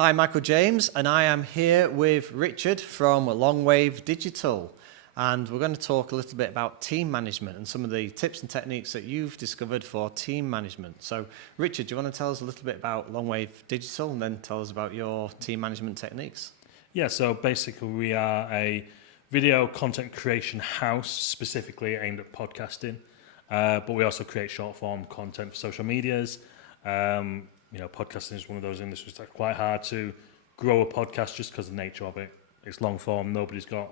Hi, Michael James, and I am here with Richard from Longwave Digital. And we're going to talk a little bit about team management and some of the tips and techniques that you've discovered for team management. So, Richard, do you want to tell us a little bit about Longwave Digital and then tell us about your team management techniques? Yeah, so basically we are a video content creation house specifically aimed at podcasting, but we also create short form content for social medias. Podcasting is one of those industries that's quite hard to grow a podcast just because of the nature of it. It's long form. Nobody's got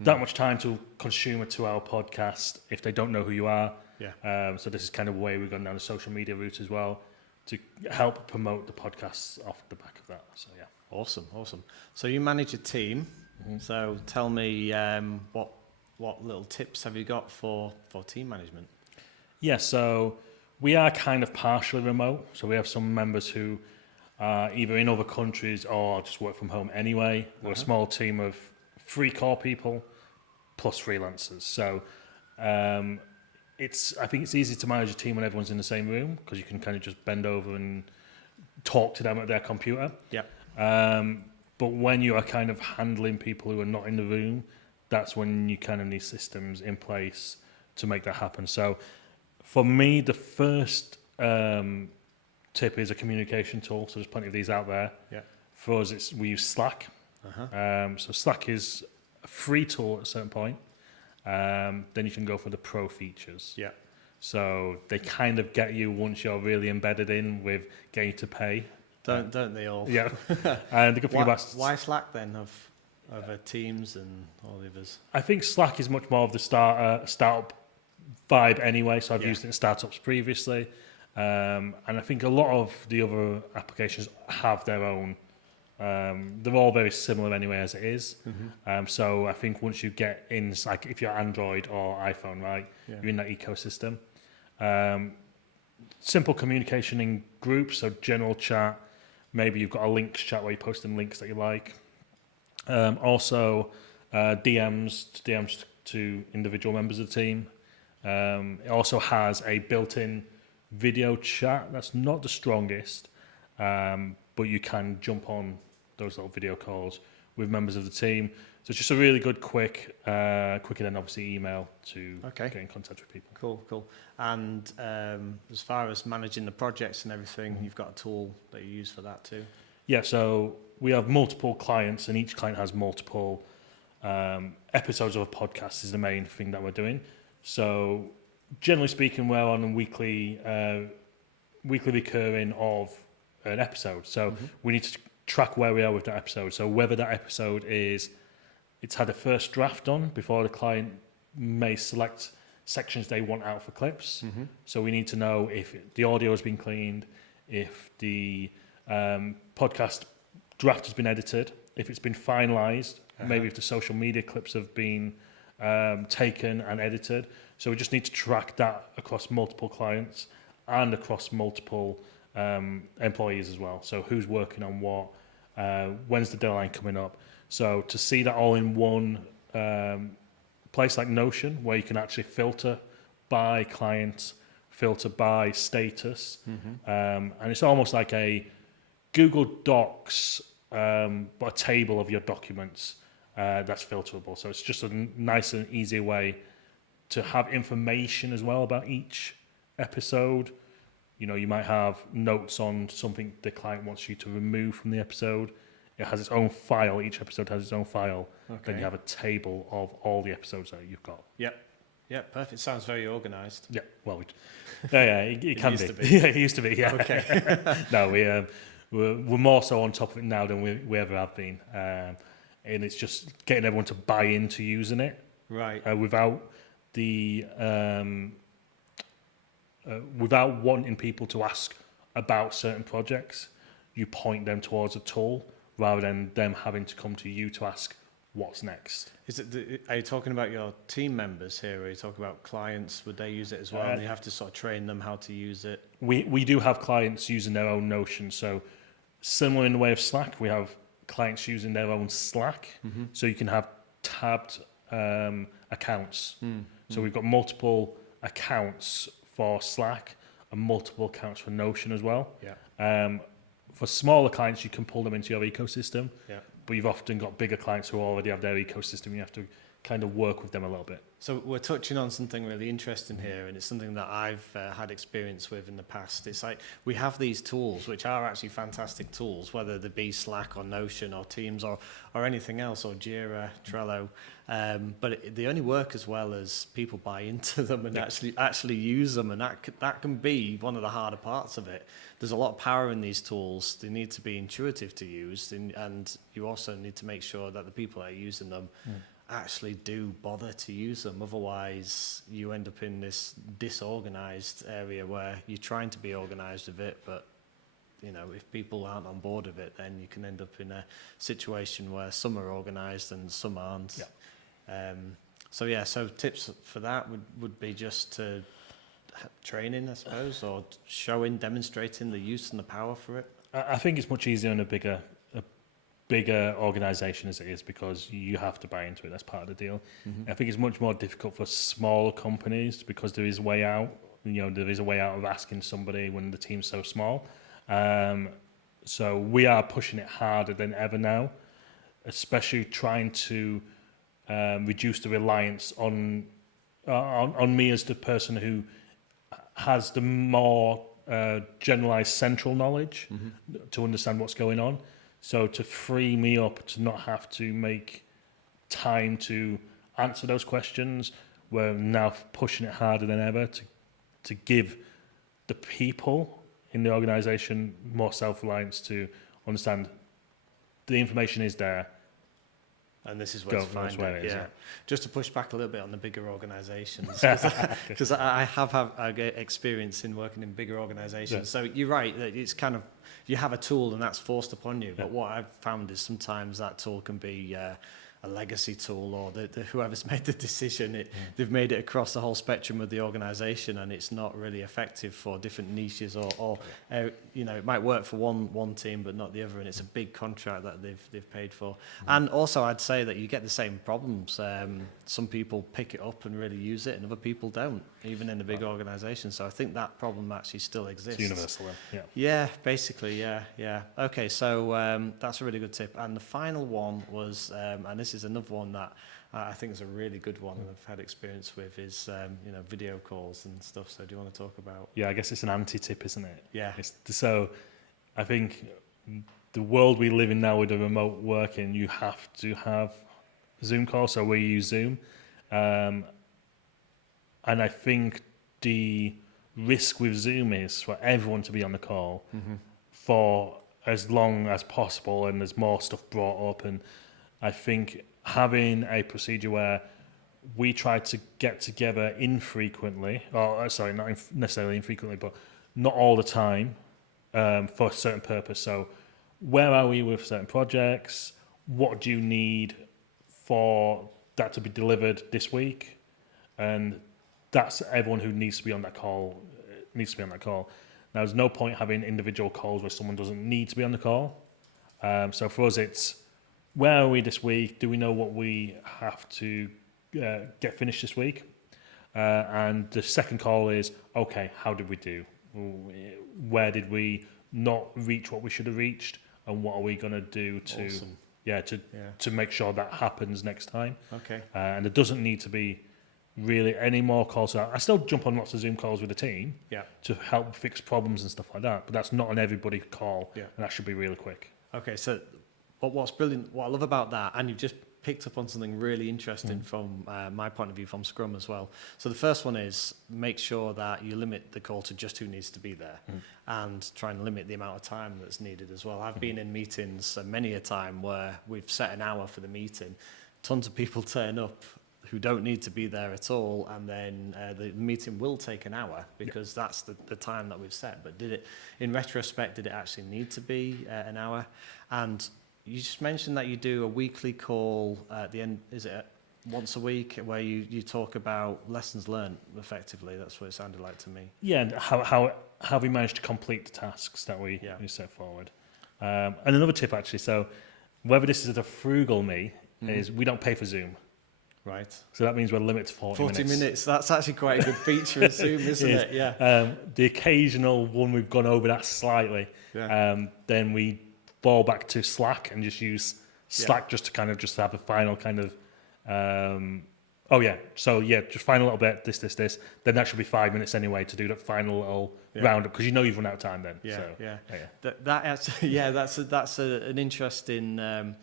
that much time to consume a 2-hour podcast if they don't know who you are. Yeah. So this is kind of where we've gone down the social media route as well to help promote the podcasts off the back of that. So yeah. Awesome. So you manage a team. Mm-hmm. So tell me what little tips have you got for team management? Yeah, so we are kind of partially remote. So we have some members who are either in other countries or just work from home anyway. We're a small team of 3 core people plus freelancers. So I think it's easy to manage a team when everyone's in the same room because you can kind of just bend over and talk to them at their computer. Yeah. But when you are kind of handling people who are not in the room, that's when you kind of need systems in place to make that happen. So for me, the first tip is a communication tool. So there's plenty of these out there. Yeah. For us, we use Slack. So Slack is a free tool at a certain point. Then you can go for the pro features. Yeah. So they kind of get you once you're really embedded in with getting you to pay. Don't they all? Yeah. And the good thing why Slack then over Teams and all the others? I think Slack is much more of the startup vibe anyway. So I've used it in startups previously. And I think a lot of the other applications have their own. They're all very similar anyway as it is. Mm-hmm. So I think once you get in, like if you're Android or iPhone, right, you're in that ecosystem. Simple communication in groups, so general chat. Maybe you've got a links chat where you post in links that you like. Also, DMs to individual members of the team. It also has a built-in video chat. That's not the strongest, but you can jump on those little video calls with members of the team. So it's just a really good, quicker than obviously email to get in contact with people. Cool. And as far as managing the projects and everything, you've got a tool that you use for that too? Yeah, so we have multiple clients and each client has multiple episodes of a podcast is the main thing that we're doing. So generally speaking, we're on a weekly recurring of an episode. So we need to track where we are with that episode. So whether that episode it's had a first draft done before the client may select sections they want out for clips. So we need to know if the audio has been cleaned, if the podcast draft has been edited, if it's been finalized, maybe if the social media clips have been taken and edited. So we just need to track that across multiple clients and across multiple employees as well. So who's working on what, when's the deadline coming up. So to see that all in one place like Notion, where you can actually filter by client, filter by status, and it's almost like a Google Docs, but a table of your documents that's filterable. So it's just a nice and easy way to have information as well about each episode. You know, you might have notes on something the client wants you to remove from the episode. It has its own file. Each episode has its own file. Okay. Then you have a table of all the episodes that you've got. Yep, perfect. Sounds very organised. Yeah, well, it can be. Yeah, it used to be, yeah. Okay. No, we're more so on top of it now than we ever have been. And it's just getting everyone to buy into using it. Right. Without wanting people to ask about certain projects, you point them towards a tool rather than them having to come to you to ask what's next. Are you talking about your team members here, or are you talking about clients? Would they use it as well? And you have to sort of train them how to use it? We do have clients using their own Notion. So similar in the way of Slack, we have clients using their own Slack. So you can have tabbed accounts. So we've got multiple accounts for Slack and multiple accounts for Notion as well. Yeah. for smaller clients, you can pull them into your ecosystem, Yeah. but you've often got bigger clients who already have their ecosystem. You have to kind of work with them a little bit. So we're touching on something really interesting here, and it's something that I've had experience with in the past. It's like we have these tools, which are actually fantastic tools, whether they be Slack or Notion or Teams or anything else, or Jira, Trello, but they only work as well as people buy into them and actually use them, and that can be one of the harder parts of it. There's a lot of power in these tools. They need to be intuitive to use, and you also need to make sure that the people that are using them actually do bother to use them. Otherwise, you end up in this disorganized area where you're trying to be organized with it, but if people aren't on board with it, then you can end up in a situation where some are organized and some aren't. So tips for that would be just to training, I suppose, or demonstrating the use and the power for it. I think it's much easier in a bigger organization as it is, because you have to buy into it. That's part of the deal. I think it's much more difficult for smaller companies because there is a way out. There is a way out of asking somebody when the team's so small. So we are pushing it harder than ever now, especially trying to reduce the reliance on me as the person who has the more generalized central knowledge to understand what's going on. So to free me up to not have to make time to answer those questions, we're now pushing it harder than ever to give the people in the organisation more self-reliance to understand the information is there. And this is where to find it. Yeah. Just to push back a little bit on the bigger organisations, because I have experience in working in bigger organisations. Yeah. So you're right, that it's kind of, you have a tool and that's forced upon you. Yeah. But what I've found is sometimes that tool can be a legacy tool, or whoever's made the decision, they've made it across the whole spectrum of the organisation, and it's not really effective for different niches, or it might work for one team but not the other, and it's a big contract that they've paid for. And also, I'd say that you get the same problems. Some people pick it up and really use it, and other people don't, even in a big organisation. So I think that problem actually still exists. It's universal, then. Yeah, basically, yeah. Okay, so that's a really good tip. And the final one was, and this is another one that I think is a really good one and I've had experience with, is video calls and stuff. So do you want to talk about? Yeah, I guess it's an anti-tip, isn't it? Yeah. So I think the world we live in now with the remote working, you have to have Zoom calls. So we use Zoom. And I think the risk with Zoom is for everyone to be on the call for as long as possible, and there's more stuff brought up. And I think having a procedure where we try to get together infrequently, or sorry, not necessarily infrequently, but not all the time, for a certain purpose. So where are we with certain projects? What do you need for that to be delivered this week? And that's everyone who needs to be on that call. Now, there's no point having individual calls where someone doesn't need to be on the call. So for us, it's where are we this week? Do we know what we have to get finished this week? And the second call is, okay, how did we do? Where did we not reach what we should have reached? And what are we going to do to make sure that happens next time? Okay. And there doesn't need to be really any more calls. I still jump on lots of Zoom calls with the team to help fix problems and stuff like that, but that's not an everybody call, and that should be really quick. Okay, so but what's brilliant, what I love about that, and you've just picked up on something really interesting from my point of view from Scrum as well. So the first one is make sure that you limit the call to just who needs to be there, and try and limit the amount of time that's needed as well. I've been in meetings many a time where we've set an hour for the meeting, tons of people turn up who don't need to be there at all, and then the meeting will take an hour because that's the time that we've set. But in retrospect, did it actually need to be an hour? And you just mentioned that you do a weekly call at the end, is it once a week, where you talk about lessons learned effectively? That's what it sounded like to me. Yeah, and how we managed to complete the tasks that we set forward. And another tip, actually, so whether this is a frugal me, is we don't pay for Zoom. Right. So that means we're limited to 40 minutes. 40 minutes. That's actually quite a good feature of Zoom, isn't It is. it? Yeah. The occasional one we've gone over that slightly, Yeah. then we fall back to Slack and just use Slack just to kind of just have a final kind of, just final little bit, this. Then that should be 5 minutes anyway to do that final little roundup, because you know you've run out of time then. Yeah, So, yeah. yeah. That actually, that's an interesting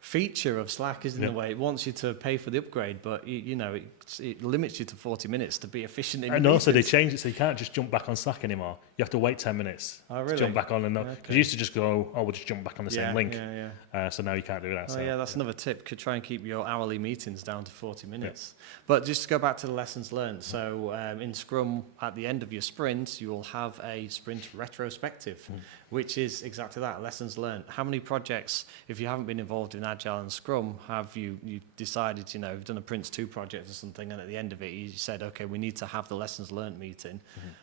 feature of Slack, isn't it? The way it wants you to pay for the upgrade, but it limits you to 40 minutes to be efficient in your And also they meetings. changed it so you can't just jump back on Slack anymore. You have to wait 10 minutes to jump back on. Because you used to just go, we'll just jump back on the same link. So now you can't do that. That's another tip. Could try and keep your hourly meetings down to 40 minutes. Yeah. But just to go back to the lessons learned. So in Scrum, at the end of your sprint, you will have a sprint retrospective, which is exactly that, lessons learned. How many projects, if you haven't been involved in Agile and Scrum, have you decided, you've done a Prince 2 project or something, and at the end of it, you said, okay, we need to have the lessons learned meeting.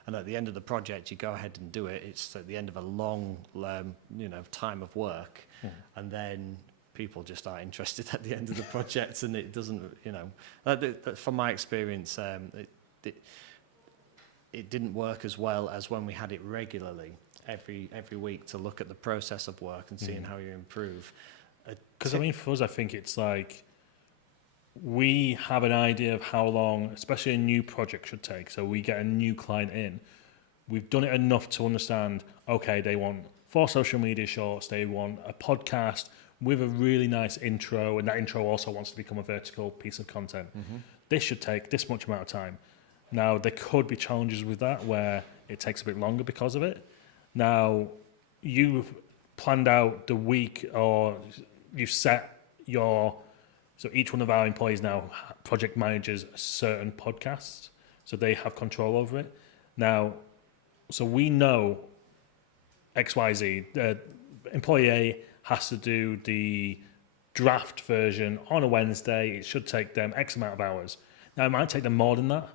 And at the end of the project, you go ahead and do it. It's at the end of a long, time of work. And then people just aren't interested at the end of the project, and it doesn't, from my experience, it didn't work as well as when we had it regularly every week to look at the process of work and seeing how you improve. Because for us, I think it's like we have an idea of how long, especially a new project, should take. So we get a new client in. We've done it enough to understand, okay, they want 4 social media shorts, they want a podcast with a really nice intro, and that intro also wants to become a vertical piece of content. This should take this much amount of time. Now, there could be challenges with that where it takes a bit longer because of it. Now, you've planned out the week, or you've set so each one of our employees now, project managers, a certain podcast, so they have control over it. Now, so we know XYZ, employee A has to do the draft version on a Wednesday. It should take them X amount of hours. Now, it might take them more than that.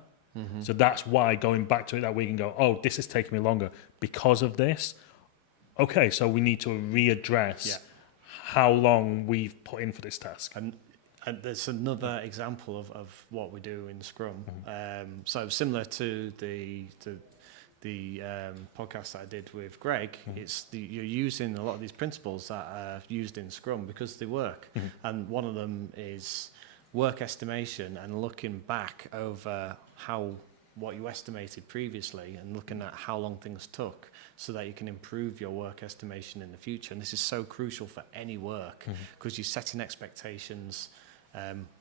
So that's why going back to it that week and go, this is taking me longer because of this. Okay, so we need to readdress how long we've put in for this task. And there's another example of what we do in Scrum. So similar to the podcast that I did with Greg, you're using a lot of these principles that are used in Scrum because they work. And one of them is work estimation and looking back over what you estimated previously and looking at how long things took so that you can improve your work estimation in the future. And this is so crucial for any work because you're setting expectations.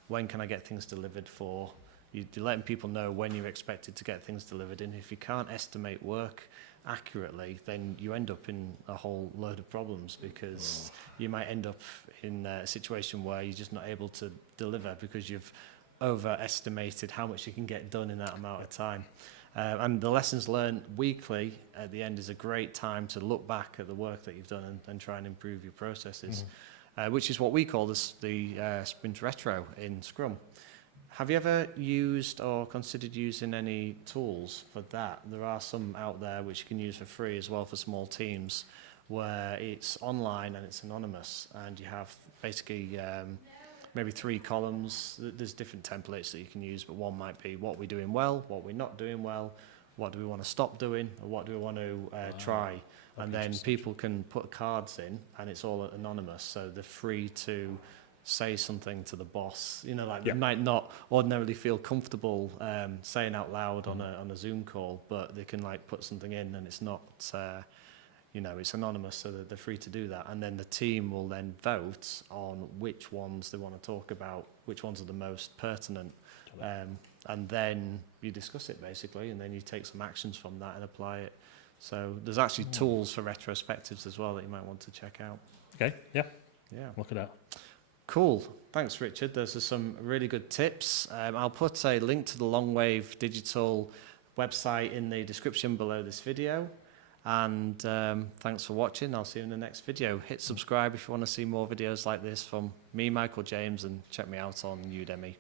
When can I get things delivered for? You're letting people know when you're expected to get things delivered. And if you can't estimate work accurately, then you end up in a whole load of problems because you might end up in a situation where you're just not able to deliver because you've overestimated how much you can get done in that amount of time. And the lessons learned weekly at the end is a great time to look back at the work that you've done and try and improve your processes, which is what we call the sprint retro in Scrum. Have you ever used or considered using any tools for that? There are some out there which you can use for free as well for small teams where it's online and it's anonymous and you have basically maybe 3 columns. There's different templates that you can use, but one might be what we're doing well, what we're not doing well, what do we want to stop doing, or what do we want to try. And then people can put cards in and it's all anonymous, so they're free to say something to the boss. They might not ordinarily feel comfortable saying out loud on a Zoom call, but they can put something in and it's not, it's anonymous, so that they're free to do that. And then the team will then vote on which ones they want to talk about, which ones are the most pertinent. And then you discuss it basically, and then you take some actions from that and apply it. So there's actually tools for retrospectives as well that you might want to check out. Okay, yeah. Look at that. Cool. Thanks, Richard. Those are some really good tips. I'll put a link to the Longwave digital website in the description below this video. And thanks for watching. I'll see you in the next video. Hit subscribe if you want to see more videos like this from me, Michael James, and check me out on Udemy.